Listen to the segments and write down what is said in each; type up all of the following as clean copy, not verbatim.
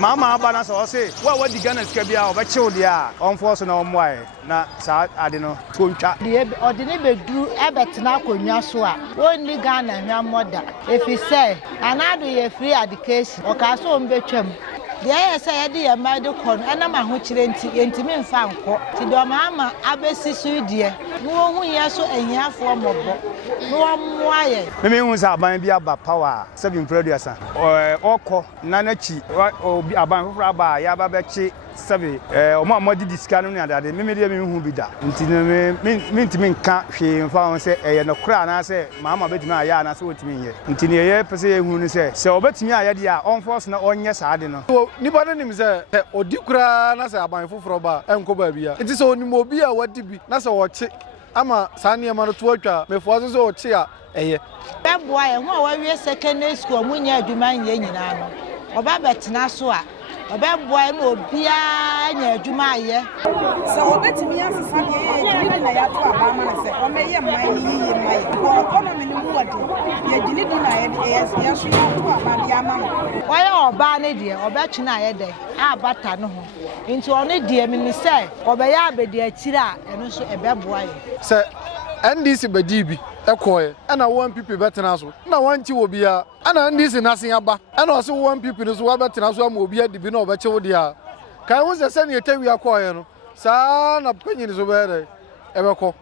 Mahama aba so say what the Ghana sika bia obechiw dia onforce na omwae na sa ade no tontwa de odine beduru ebetena akonwa so a wonni Ghana hwamoda efi say anado ye free education okaso ombetwam de yesa ye de ye made kon ana ma ho kire ntimi mfa nko ti do Mahama abesi so die no hu ye so ahiafo mobo no moaye me hu sa aban bia ba power 7 producer okọ nanachi obi aban foforo aba ya ba bechi 7 o ma modi diska no ni adade me de me hu bi da nti me ntimi nka hwe mfa won se eye no kra na se Mahama betimi aya na se otimi ye nti ne ye pese ye hu ni se obetimi aya dia on force na onye sa ade no nipa no nim se odi kra na se aban foforo ba enko ba bia nti se onim obi a wadi bi na se woche ama sane ma no to atwa mefo so woche a eye beboa ye ho a wawie secondary school munya adwuma nye nyina no oba betena so a obeboa na obia nya adwuma aye so obetimi afisa de jini na ya to aba ma na se o meye man ni yiye maye economy ni mu wade ye jini di na ya so ya to aba de ama no oya oba ne de obetuna aye de abata no ho nti one de mi se obeya abedi akira eno so ebeboa ye se NDC badibi ekoye ana one people betena so na wanti obia ana NDC nasen aba ana o se one people no so wa betena so ama obia dibi na obeche wo dia kai wo se ne tawi akoye no sa na panyini so bere ebeko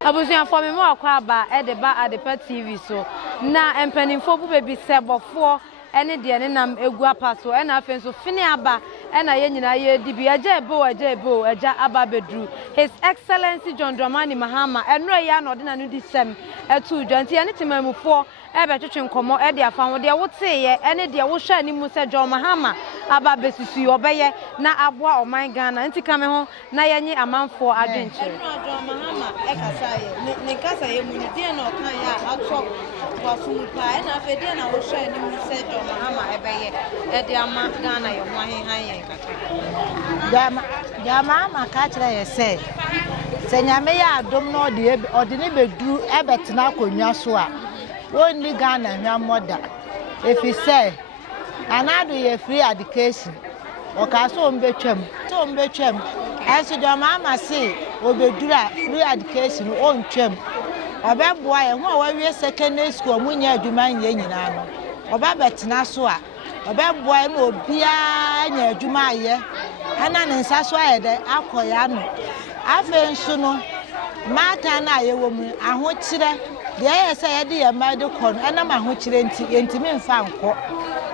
abusuan for me mo akwa aba edeba adepa TV so na empanimfo bu bebi sebofo ene de ne nam egu apaso ena afen so fini aba ena ye nyina ye dibi aja ebo aja aba bedru His Excellency John Dramani Mahama enro ya na odina no disem etu dwanti ene temamufo ebe twetwe nkomo e de afa wo de wote ye ene de wo hwa ni mu se John Mahama aba besusu obeye na aboa oman Ghana nti kame ho na yenye amanfo adwenche John Mahama e kasa ye ne kasa ye mu ni de na okan ya ato wasumpa e na afede na wo hwa ni mu se John Mahama ebeye e de ama Ghana ye ho ahehan ye kaka Mahama ka kire ye se nyame ya adom no de ne beduru ebetena akonwa so a wonni Ghana hwamoda efi say anado ye free education okaso ombetwam aso de Mahama se obedura free education ontwam obeboa ye ho a wawie secondary school munya adwuma nye nyina no obabetena so a obeboa na obia nya adwuma aye ana ne nsa so aye de akoya no afen so no mata na aye wo mu ahokire de aye say ye de ye made kon ana ma ahokire ntimi mfa nko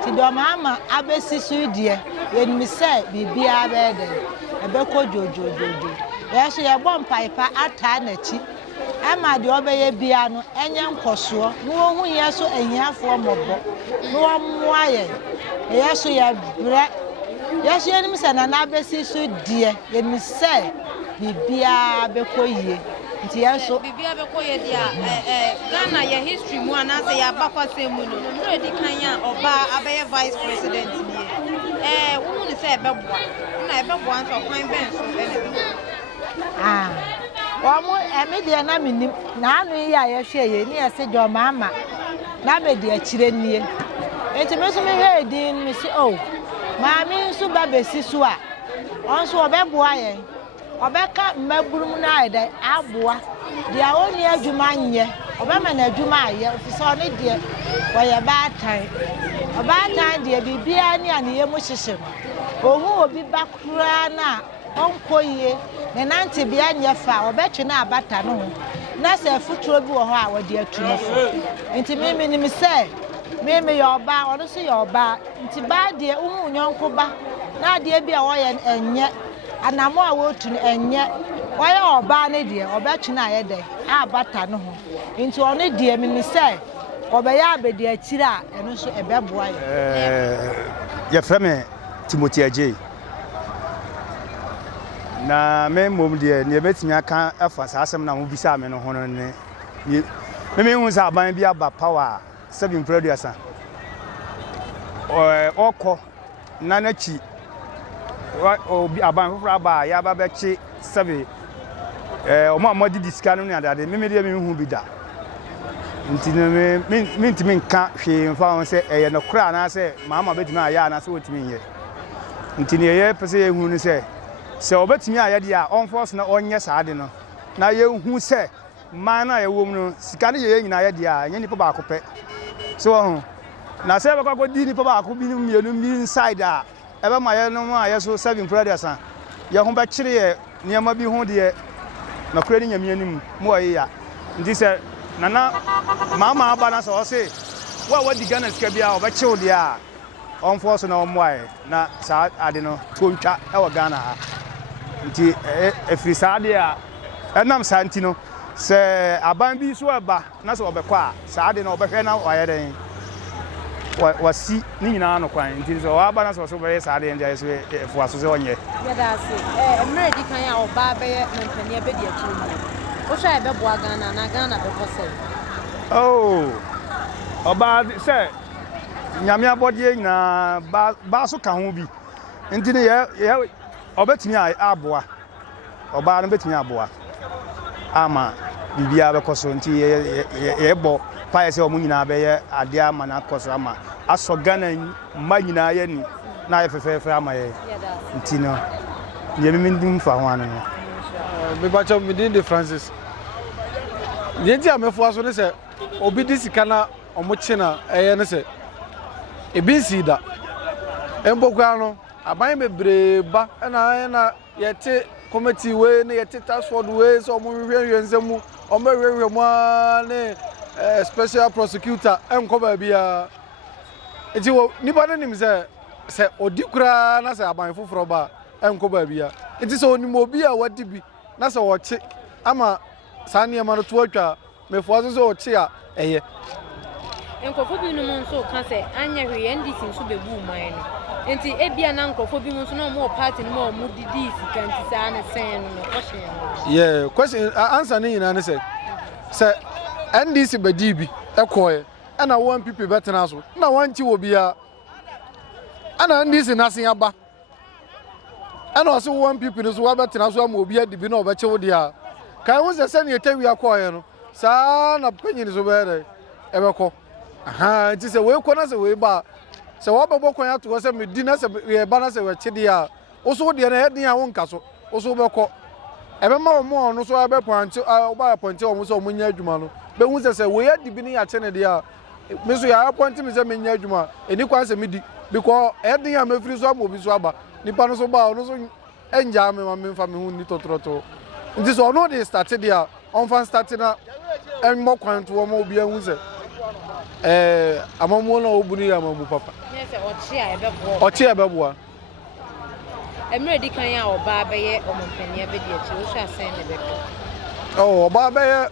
ti do Mahama abesi so die yenimi say bibia be de ebeko jojojojo ye so ye bom paipa ata na chi ama de obeye bia no enye nkoso no hu ye so ahiafo mobo no moaye ye so ye bre ye so yenimi say na abesi so die yenimi say bibia bekoyie nti ye so bibia bekoyie dia Ghana ye history mu anase ya bakwase mu no no di kan ya oba abeye vice president ni wo ni say ebeboa na ebeboa nso kwan ben so ene omo emede na minim na anu ya ye hwe ye ni ese John Mahama na bedi akire nie enti me so me hwe din me si maami nso ba besi so a onso obeboa ye obeka mmaburum na ide aboa dia oni adwuma nye obema na adwuma aye ofise oni de woye baatan de bibia ni ane ye mu hyehye ohu obi bakura na onkoye ne nante bia nye fa obetwe na abata no ho na se futuro bi wo ho a wode atu no fo enti mimi ni mi se mimi yo ba ono so yo ba nti ba de uhu nyonko ba na de bia wo ye enye anamo a wotu enye woye oba ne de obetwe na aye de abata no ho nti ono de mimi se obeya abedi akira eno so ebeboa ye frame Timothy Ajay na me mom de ne betimi aka afa asem na mo bisa me no hono ne me hu sa aban bia ba power 7 producer okọ nanachi obi aban foforo aba ya ba bechi 7 o ma modi diska no ni adade me de me hu bi da nti no me ntimi nka hwe mfa ho se eye no kra na se Mahama betimi aya na se wotimi ye nti ne ye pese ye hu ni se obetimi aya dia on force na onye saade no na ye hu se man na ye wo mu no sika ne ye nyina ye dia nya nipa ba akopɛ so na se ba ko di nipa ba akɔ bi no mienu bi inside a ebe ma ye no ma ye so 7 brothers a ye ho ba kire ye niama bi ho de na kura ni nyame anim mo aye ya nti se Nana Mahama aba na so say wa di Ghana sika bia obechew de a on force na omwae na sa ade no tontwa e wo Ghana ha nti efiri sa ade a enam sa nti no se aban bi so aba na so obekọ a sa ade no obehwe na waye den wasi ni nyina no kwan nti so aba na so be sa ade nja so efo aso se onye ya da se emre di kan ya oba be ye mpania be di achi o sha ebe bo Ghana na Ghana be kose oh oba se nyame abode nyina ba so ka ho bi nti ne ye obetimi aboa oba no betimi aboa ama bibia be koso nti ye bo pa se omu nyina be ye ade ama na koso ama aso Ghana ma nyina ye ni na ye fefefe ama ye nti no ye mi ndim fa ho anu me ba cha me din Francis yenti amefo aso ne se obi di sika na omoche na eye ne se ebi sida embogwa no aban bebre ba na yete committee we na yete task force we so omo hwehwe nsemu omo hwehwe mo ne special prosecutor enko ba bia enti wo nipa ne nim se odi kura na se aban foforo ba enko ba bia enti so onimo obi a wadi bi na se wo che ama sani amano to atwa mefo so che a eye enkofo bi no mo nso ka se anya hwe ndc nso bebu man no enti ebia na nkofo bi mo nso na mo party no mo didi sika nti sa ne sen no question yeah question answer ni na ne se ndc bedi bi ekoye ana one people betena so na wanti wo bia ana ndc nasen aba ana o se one people no so wa betena so ama obi adi bi na obeche wo dia kai wo se ne yetewi akoye no sa na panyin so bere ebeko aha nti se we ko na se we ba se wo bebo kwan ato se me di na se ye ba na se we chide a wo so de na hedin a wo nka so wo so beko ebe ma wo no so abe point ba point wo so mo nya adwuma no be hu se we adi bi ni ya che ne de a me so ya point me se me nya adwuma eni kwan se me di because hedin a me free so am obi so aba nipa no so ba no so enja me ma me fa me hu ni totroto nti so no dey start de a on fan start na en mo kwan to wo mo obi hu se amamu na obuni ya mamu papa yes ochi a ebeboa emre di kan ya oba beye omompania be di achi o sha sen ne beko oba beye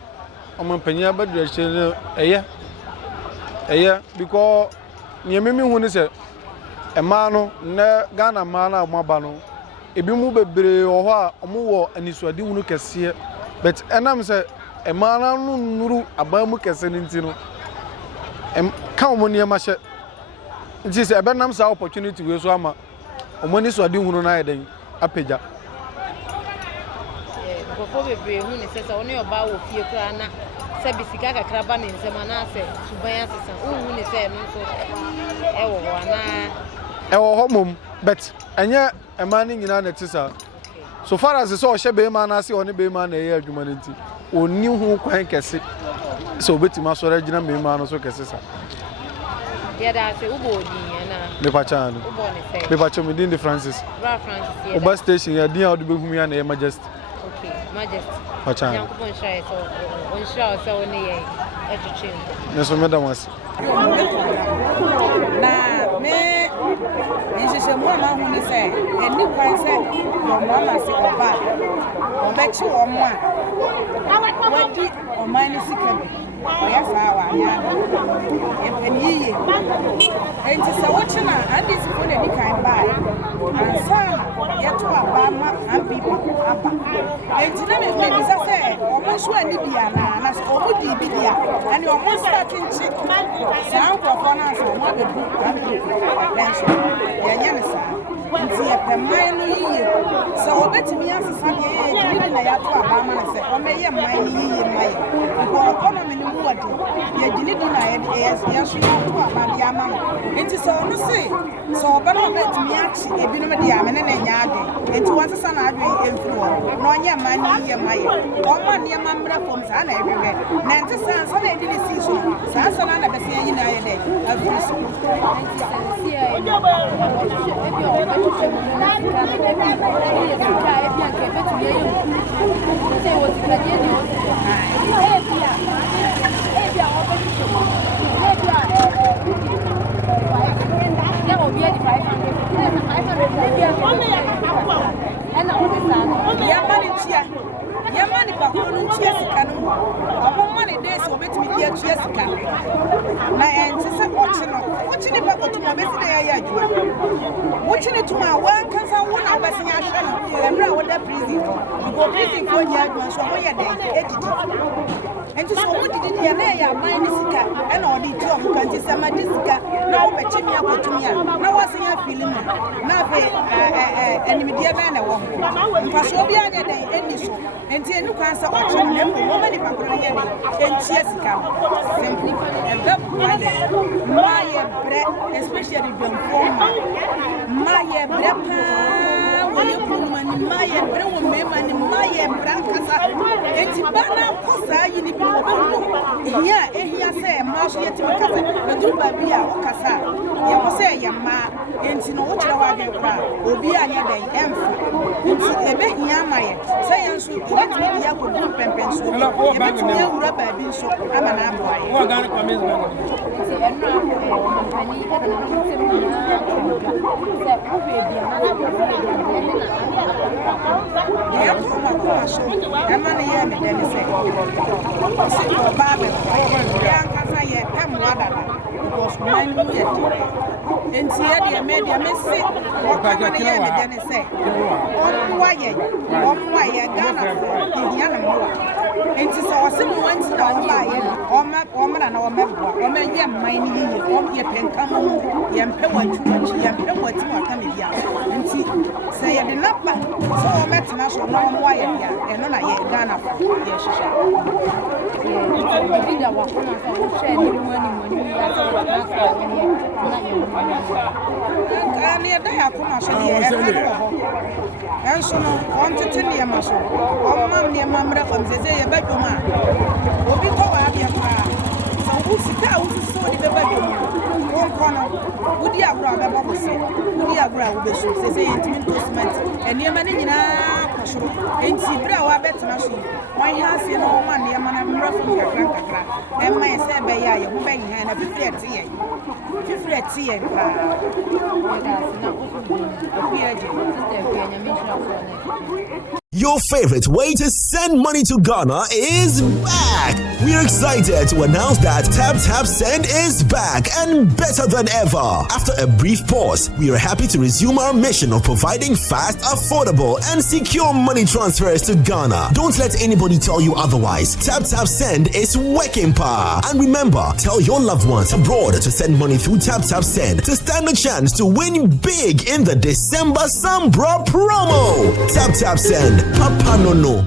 omompania be di achi ne eye because nyememi hu ni se ema no na Ghana ma na amaba no ebi mu bebre wo ho a omo wo anisuade hunu kese but enam se ema na nuru abamu kese nti no ka omonie ma hye nti se ebenam sa opportunity we so ama omoni so ade hunu na yeden apeja before bebre hu ne se oni oba wo fie kura na se bisika kakra ba ne nsema na se suban asesa hu ne se no so ewo ho ana ewo ho mom but enye emani nyina na tisa so far as so hye be ma na se oni be ma na ye adwuma nti oni hu kwan kese so betima so regina me ma no so kese sa ya da se ubo di na me pacha no ubo ne se me pacha me din Francis ya uba station ya din a do be hu ya na majesty okay majesty pacha yankopon share so on share so oni ye echiche ne so me da was na me nsheshe mo ma hu ni se eni kwan se mo ma se oba obechi wo mo a wadi o mine sikabi oya sa wa anya empeniye enti se wo china andi si fo ni kan bai ansa yeto aba ma ambibi aba enti na me bisa se o mo so ani bia na so o di bi dia ani o mo starting chi sa ko na so mo be bu ambibi ya nya ne sa nti ye pemman no yiye so obetimi asesa de ye gidi na ya to aba ma na se o meye man ni yiye maye because economy ni mu wade ye gidi na ye so ya to aba de ama no nti so no se so oba no obetimi achi ebinom de amene na nya ade nti wasesa na adwe emfiri wo no onye man ni yiye maye o ma ne ma mra fom sa na ebewe na nti sansa na edi ni si so sansa na bese yi na ye de afiri so Yamani bakonu chia sikanu amomani desi obetimi dia chia sikanu na entse ochini bakotu obesi de ya adwa ochini tuma wa kansa wona obesi ya hwe no emra woda prison go prison for dia adwa so mo ye de edidi enti so wo didi dia na ya man ni sika e na odi ti o kan ti sama di sika na wo bechi mi akotumi a na wase ya film na fe enimidia be na wo mfa so obi anya de eni so enti enu kan sa ochi na mo ma ni pakoro ye de enti sika simply ebe my bre especially don forma my bre pa wo ye kunuma ni my bre wo me ma ni my bre kasa enti bana kosa yi ni bi wo be iya ehia se ma so ye ti kasa na duru ba bi a o kasa ye mo se ye ma enti no wo kira wa de kra obi anya den emfa enti ebe hia ma ye se ye nso ye ti ya ko du pempen so ye be ti ya wura ba bi so ama na abo aye wo ga ko me zo enti enra company e na no se mu na se ku be bi na na ko ye ko ma ko so e ma ne ye me den se si ko ba be ya kasa ye pem wada because man mu ye enti ye de media me se o ka ne ye me den se o wa ye Ghana for ya na mo enti so o se mu wanti na o ba ye o ma na o mebwa o ma ye man ni ye o ye penka mo ye mpe watu ye mpe watu aka me bia enti se ye de napa so o metina so na o mo ye bia e no na ye Ghana for ye shisha vida wa kuna so o share ni mo ni ya so na so ni na ye ka ni da ya kuma so ni e ka ho enso no on tete ni ma so o mam ni ma mra fam ze ye ba dwoma obi to wa bia pa so usika uso di be ba dwoma won kono udi agura be bo se udi agura wo be so ze ye ntimi to cement eni ma ni nyina kwashoro enti bra wa betina so wan ha se no ma ni ma na mra fam kakra e ma ye se be ya ye ho be yin na fifre ti ye pa Your favorite way to send money to Ghana is back. We're excited to announce that Tap Send is back and better than ever. After a brief pause, we are happy to resume our mission of providing fast, affordable, and secure money transfers to Ghana. Don't let anybody tell you otherwise. Tap Send is working power. And remember, tell your loved ones abroad to send money through Tap Send to stand a chance to win big in the December Sambra promo. Tap Send. Papa no.